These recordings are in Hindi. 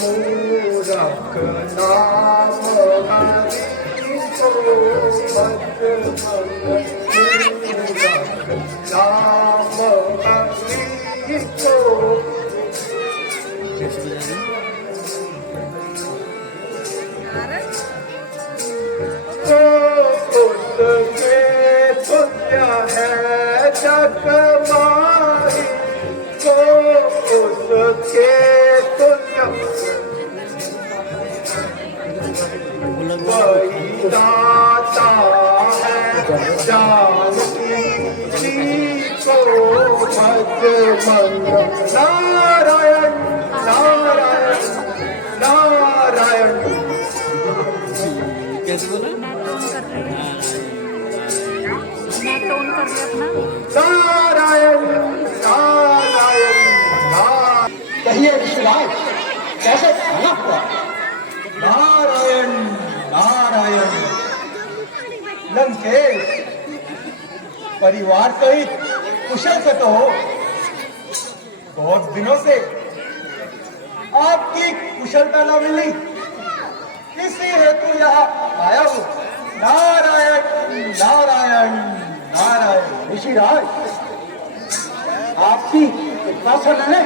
मूरख नाम हरि को मत मूरख नाम हरि को। उसके तुल्य है जग माही को, उसके तुल्य वही दाता है जानकी को भज मन। नारायण नारायण नारायण। कैसे बोला? टोन कर रहे अपना। नारायण नारायण नारायण। कहिए विश्वराज, कैसे खाना हुआ? नारायण नारायण। लंकेश परिवार सहित कुशल से तो हो। बहुत दिनों से आपकी कुशलता न मिली, इसी हेतु यहाँ आया हूँ। नारायण नारायण नारायण। ऋषिराज, आपकी कृपा से मैंने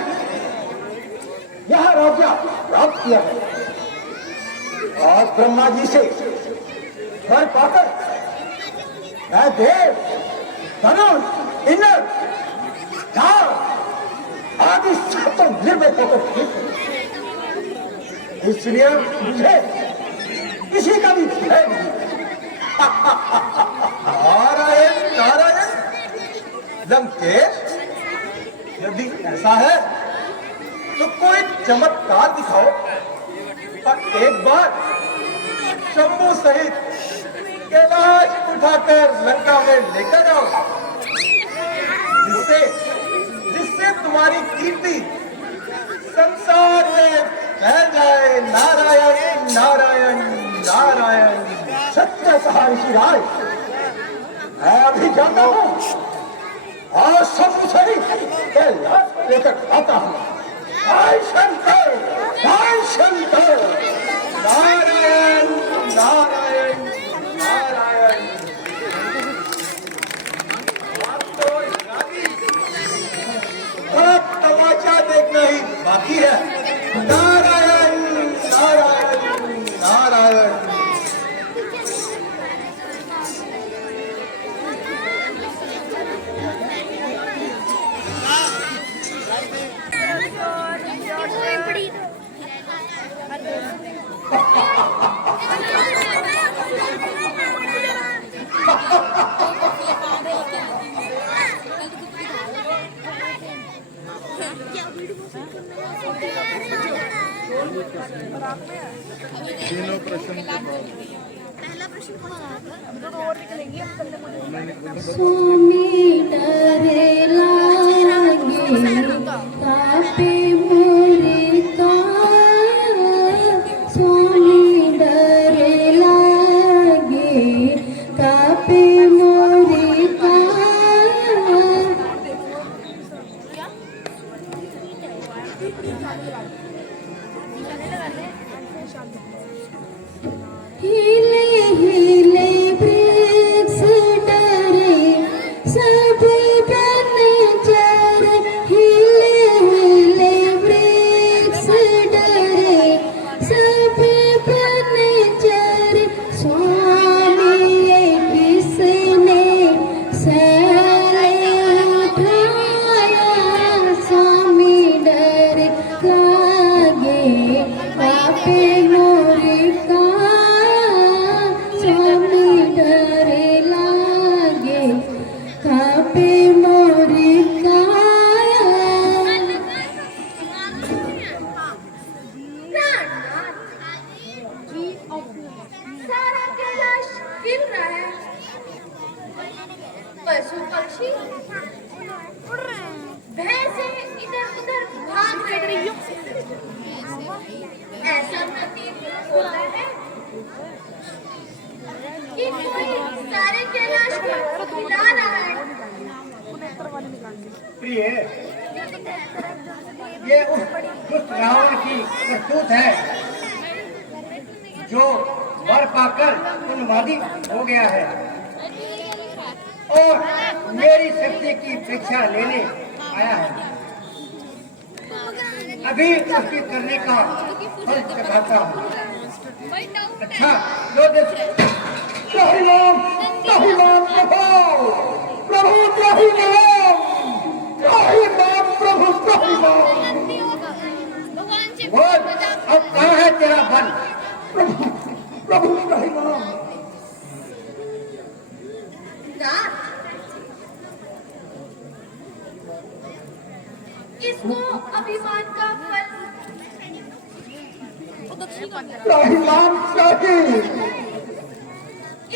यह राज्य प्राप्त किया है और ब्रह्मा जी से वर पाकर मैं देव, धनुष, इंद्र, नाग आदि सातों निर्भय होकर ठीक हूं। इसलिए मुझे किसी का भी भय नहीं। नारायण नारायण। लंकेश, यदि ऐसा है तो कोई चमत्कार दिखाओ और एक बार शंभू सहित कैलाश उठाकर लंका में लेकर जाओ, जिससे जिससे तुम्हारी कीर्ति संसार में फैल जाए। नारायण नारायण नारायण। सत्य कहा ऋषिराज, मैं अभी जाता हूँ और सब सही कैलाश लेकर आता हूँ। जय शंकर, जय शंकर। नारायण नारायण नारायण। आप तो अब तमाचा देखना ही बाकी है। नारायण नारायण नारायण। तीनों प्रश्न पहला प्रश्न कौन सा था? और निकलेंगे हम स्वामी डरे लागे तापे मोरे का, स्वामी डरे लागे तापे मोरे का। हिले हिले वृक्ष डरे सभी बन चरे, हिले हिले वृक्ष डरे सभी बन चरे। स्वामी ये किसने सैले उठाया, स्वामी डर लागे पापे मोरे का, स्वामी डरे लागे कापे मोरे का। सारा कैलाश हिल रहा है, पशु पक्षी भैंसे इधर उधर भाग रही हैं। ऐसा प्रतीत होता है कि कोई सारे कैलाश को हिला रहा है। प्रिय, ये उस दुष्ट रावण की करतूत है जो वर पाकर उन्मादी हो गया है और मेरी शक्ति की परीक्षा लेने आया है। अभी उसकी करने का फल चढ़ाता हूँ। अच्छा लो देखो। त्राहिमाम त्राहिमाम प्रभु प्रभु त्राहिमाम त्राहिमाम प्रभु त्राहिमाम। बोल अब कहाँ है तेरा बल? प्रभु प्रभु त्राहिमाम। इसको अभिमान का फल त्राहिमाम त्राहि।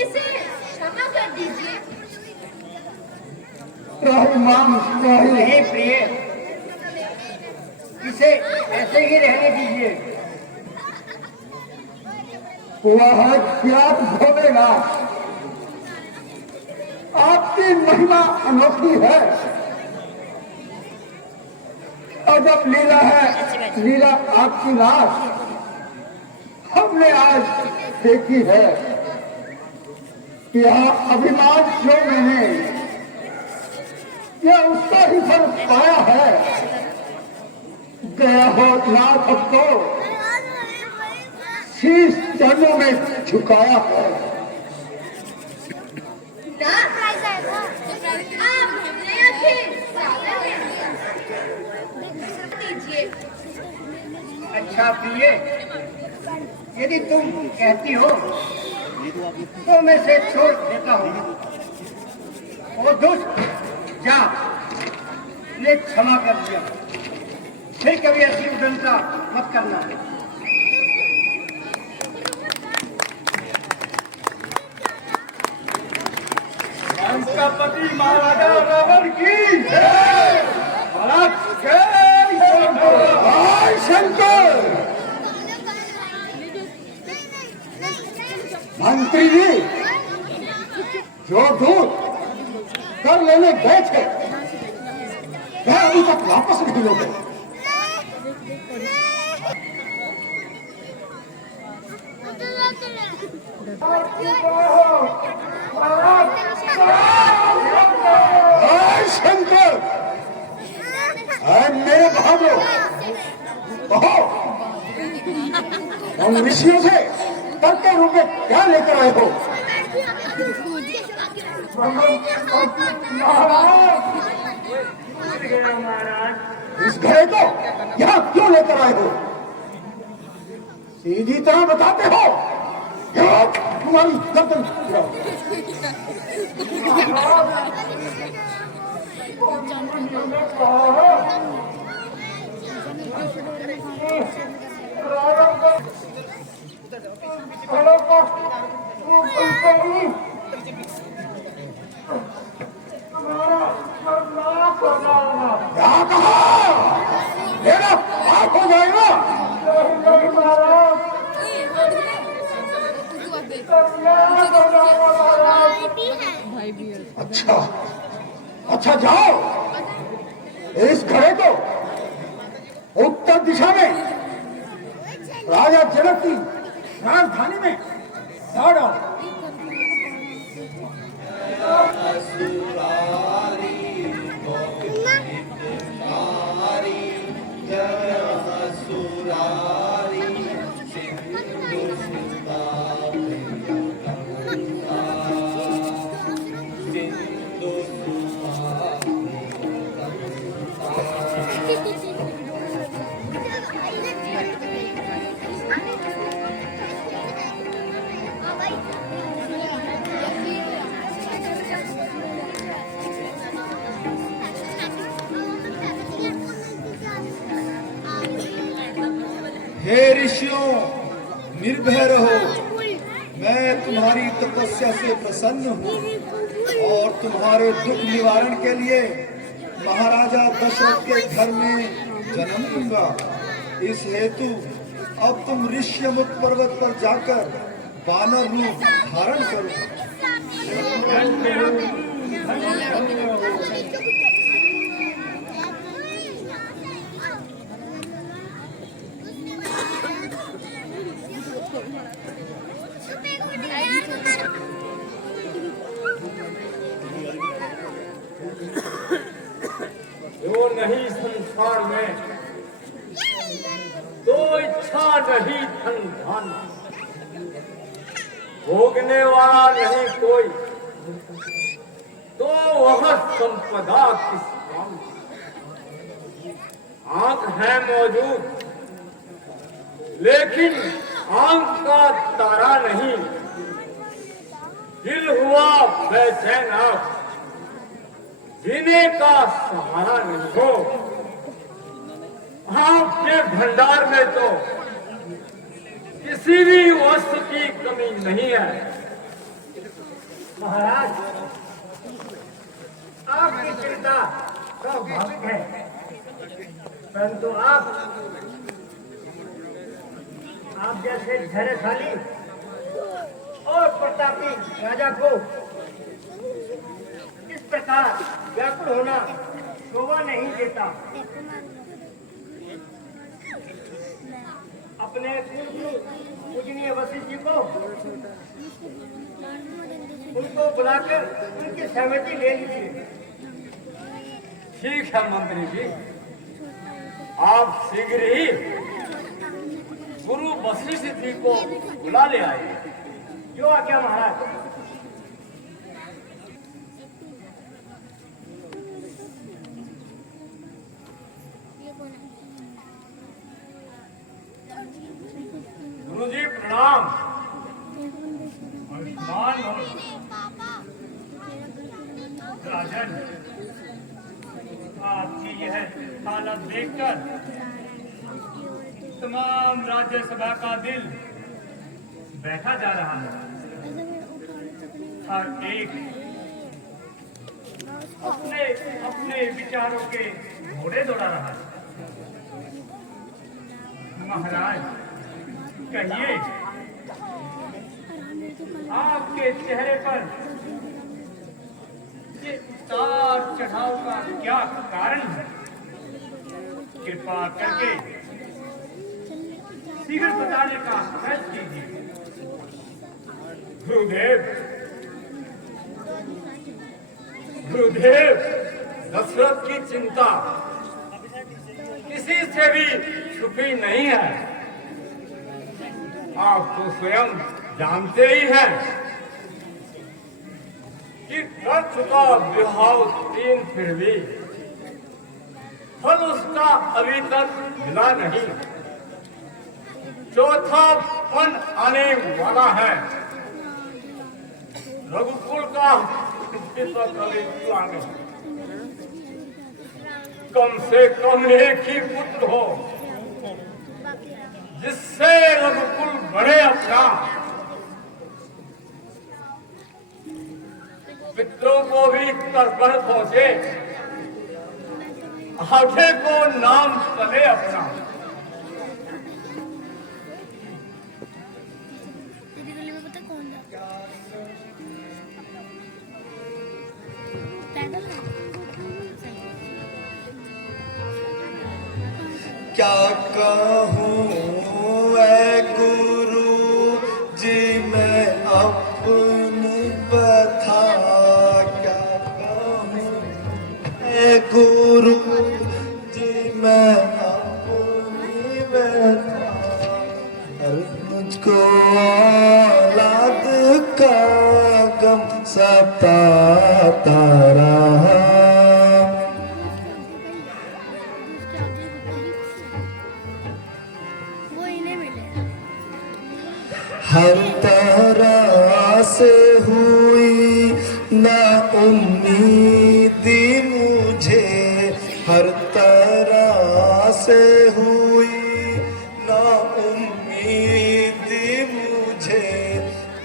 इसे क्षमा कर दीजिए। त्राहिमाम त्राहि। नहीं प्रिय, इसे ऐसे ही रहने दीजिए। वह ज्ञात होवेगा। आपकी महिमा अनोखी है, अजब लीला है, लीला आपकी नाश हमने आज देखी है। यह अभिमान जो मैंने यह उसका ही फल पाया है। गया हो नाथ को शीश चरणों में झुकाया है। अच्छा प्रिय, यदि तुम कहती हो तो मैं से छोड़ देता हूँ। ओ दुष्ट जा, ले क्षमा कर दिया। फिर कभी ऐसी उदंता मत करना। पति महाराजा रावण की जय। महाराज जय शंकर। मंत्री जी, जो दूत कर लेने गए थे वह अभी तक वापस नहीं लौटे। शंकर, मेरे भाइयों, कहो उन ऋषियों से करते रूप में क्या लेकर आए हो? इस घड़े को यहाँ क्यों लेकर आए हो? सीधी तरह बताते हो या तुम्हारी गर्दन क्या कहा? मेरा पाप हो जाएगा। अच्छा अच्छा, जाओ इस घड़े को उत्तर दिशा में राजा जनक की राजधानी में डालो। हे ऋषियों, निर्भय रहो। मैं तुम्हारी तपस्या से प्रसन्न हूँ और तुम्हारे दुख निवारण के लिए महाराजा दशरथ के घर में जन्म दूंगा। इस हेतु अब तुम ऋष्यमुख पर्वत पर जाकर वानर रूप धारण करो। इच्छा नहीं धन धन, भोगने वाला नहीं कोई, तो वह संपदा किस काम। आंख है मौजूद लेकिन आंख का तारा नहीं, दिल हुआ बेचैन आप, जीने का सहारा नहीं हो। आपके भंडार में तो किसी भी वस्तु की कमी नहीं है। महाराज, आपकी चिंता स्वाभाविक है, परंतु आप जैसे धैर्यशाली और प्रतापी राजा को इस प्रकार व्याकुल होना शोभा नहीं देता। अपने पूजनीय वशिष्ठ जी को उनको बुलाकर उनकी सहमति ले लीजिए। ठीक है मंत्री जी, आप शीघ्र ही गुरु वशिष्ठ जी को बुला ले आए। जो आज्ञा महाराज। गुरु जी प्रणाम। आयुष्मान भव। राजन, आपकी यह हालत देखकर तमाम राज्यसभा का दिल बैठा जा रहा है। हर एक अपने अपने विचारों के घोड़े दौड़ा रहा है। महाराज, कहिए, आपके चेहरे पर ये उतार चढ़ाव का क्या कारण है? कृपा करके शीघ्र बताने का प्रयास कीजिए। गुरुदेव, दशरथ की चिंता किसी से भी छुपी नहीं है। आप तो स्वयं जानते ही हैं कि कर चुका विवाह 3 फिर भी फल उसका अभी तक मिला नहीं। चौथा फल आने वाला है। रघुकुल का कम से कम एक ही पुत्र हो जिससे रघुकुल बढ़े अपना। पितरों को भी तर्पण पहुंचे, आगे को नाम चले अपना। क्या कहूँ ऐ गुरु जी मैं अपनी व्यथा, क्या कहूँ ऐ गुरु जी मैं अपनी व्यथा। मुझको औलाद का गम सताता रहा। हर तरह से हुई ना उम्मीदी मुझे, हर तरह से हुई ना उम्मीदी मुझे।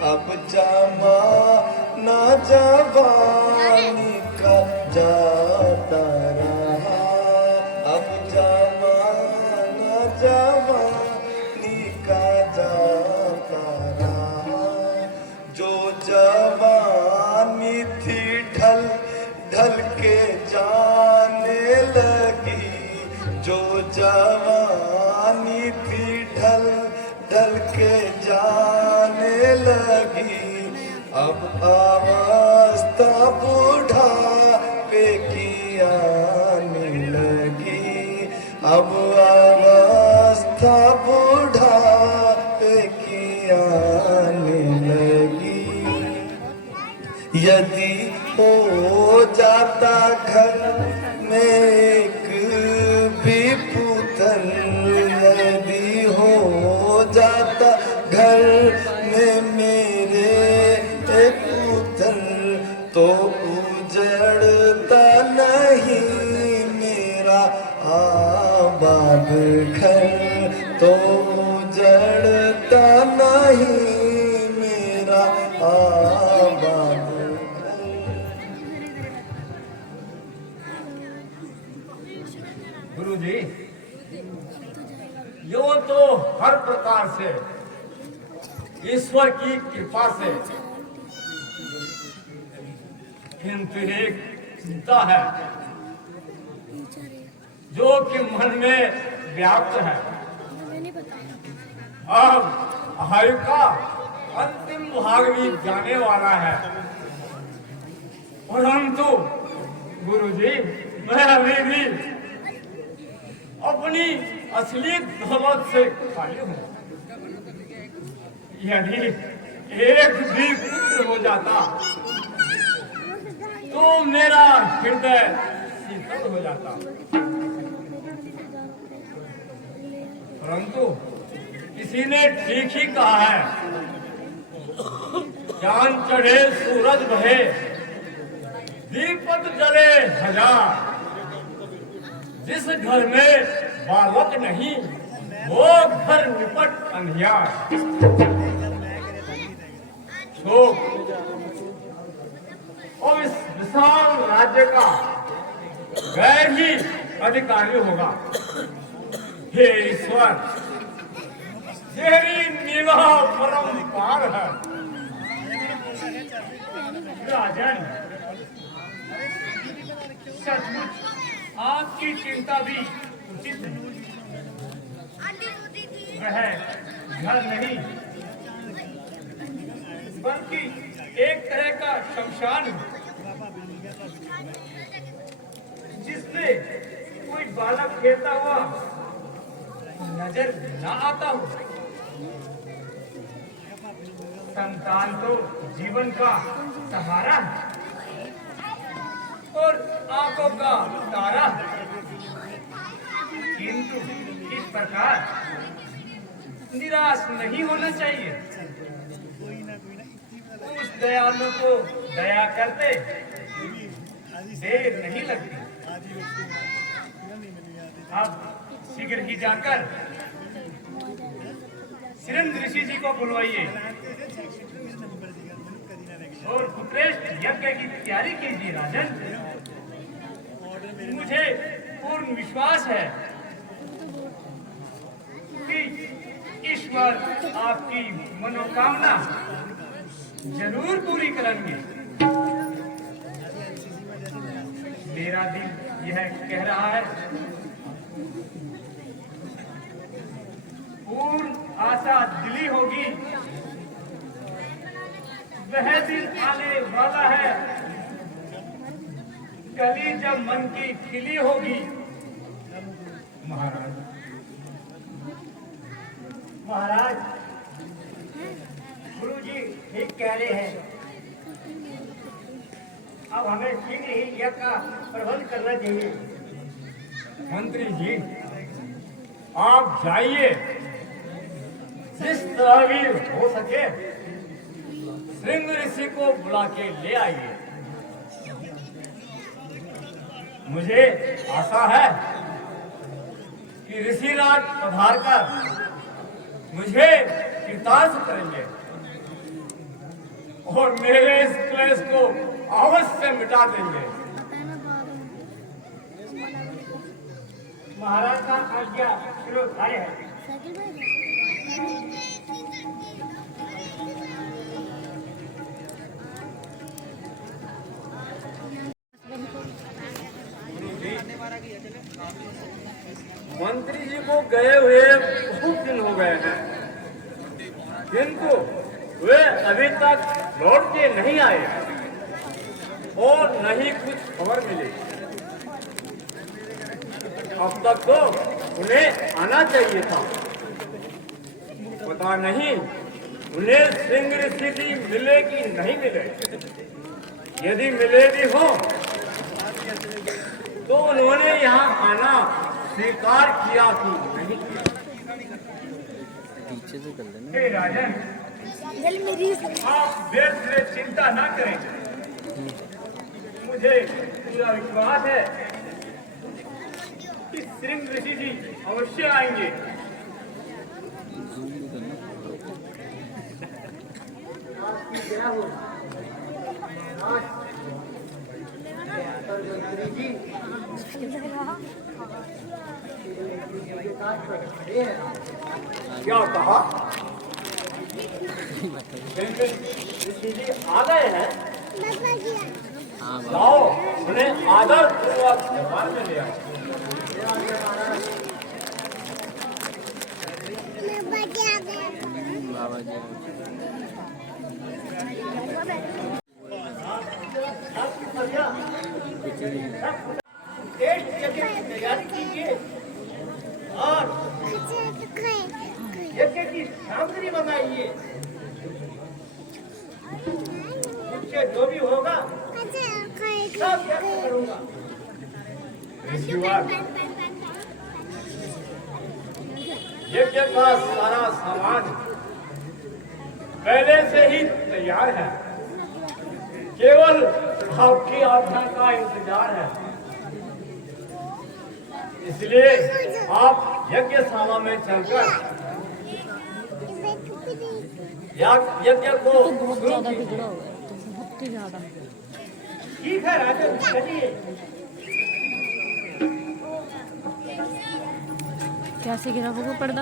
अब जमाना जवानी का जाता रहा, अब जमाना जवानी का जाता रहा। जो जवानी थी ढल ढल के जाने लगी, जो जवानी थी ढल ढल के जाने लगी। अब अवस्था बुढ़ापे की आने लगी, अब अवस्था बुढ़ापे जाता घर में एक भी पुत्र, यदि हो जाता घर में मेरे एक पुत्र, तो उजड़ता नहीं मेरा आबाद घर, तो उजड़ता नहीं मेरा आबाद घर। गुरुजी, यो तो हर प्रकार से ईश्वर की कृपा से, किंतु एक चिंता है जो कि मन में व्याप्त है। अब आयु का अंतिम भाग भी जाने वाला है, परंतु गुरुजी मैं अभी भी अपनी असली दौलत से खाली हूँ। यदि एक भी पुत्र हो जाता तो मेरा हृदय शीतल हो जाता, परंतु किसी ने ठीक ही कहा है, चांद चढ़े सूरज बहे दीपक जले हजार, जिस घर में बालक नहीं वो घर निपट अंधियार। और इस विशाल राज्य का गैर ही अधिकारी होगा। हे ईश्वर, तेरी निगाह परम्पार है। राजन, सचमुच आपकी चिंता भी उचित है। वह घर नहीं बल्कि एक तरह का शमशान है, जिसमें कोई बालक खेलता हुआ नजर न आता हो। संतान तो जीवन का सहारा है और आंखों का तारा है, किंतु इस प्रकार निराश नहीं होना चाहिए। उस दयालु को दया करते देर नहीं लगती। अब शीघ्र ही जाकर सिरंद ऋषि जी को बुलवाइए और पुत्रेष्ठ यज्ञ की तैयारी कीजिए। राजन, मुझे पूर्ण विश्वास है कि ईश्वर आपकी मनोकामना जरूर पूरी करेंगे। मेरा दिल यह कह रहा है, पूर्ण आशा दिली होगी, वह दिन आने वाला है, कली जब मन की खिली होगी। महाराज, महाराज, गुरुजी ठीक कह रहे हैं। अब हमें शीघ्र ही यज्ञ का प्रबंध करना चाहिए। मंत्री जी, आप जाइए, जिस तरह भी हो सके सिंह ऋषि को बुला के ले आइए। मुझे आशा है कि ऋषिराज पधार कर मुझे कृतार्थ करेंगे और मेरे इस क्लेश को अवश्य मिटा देंगे। महाराज का आज्ञा शिरोधार्य है। मंत्री जी को गए हुए बहुत दिन हो गए हैं, किंतु वे अभी तक लौट के नहीं आए और न ही कुछ खबर मिली। अब तक तो उन्हें आना चाहिए था। पता नहीं उन्हें सिंह ऋषि मिले कि नहीं मिले। यदि मिले भी हो तो उन्होंने यहाँ आना स्वीकार किया कि नहीं किया? हे राजन, आप व्यर्थ में चिंता ना करें। मुझे पूरा विश्वास है कि श्रृंग ऋषि जी अवश्य आएंगे। क्या कहा? ऋषि जी आ गए हैं? लाओ उन्हें आदर पूर्वक दरबार में ले आओ। तैयारी कीजिए और यज्ञ की सामग्री मंगाइए। मुझसे जो भी होगा सब यज्ञ करूंगा। यज्ञ का सारा सामान पहले से ही तैयार है, केवल आपकी आज्ञा का इंतजार है। इसलिए आप यज्ञशाला में चलकर यज्ञ को बहुत ज्यादा बिगड़ा हुआ है, तो बहुत ही ज्यादा। ठीक है राजन, चलिए। कैसे गिरा वो पर्दा?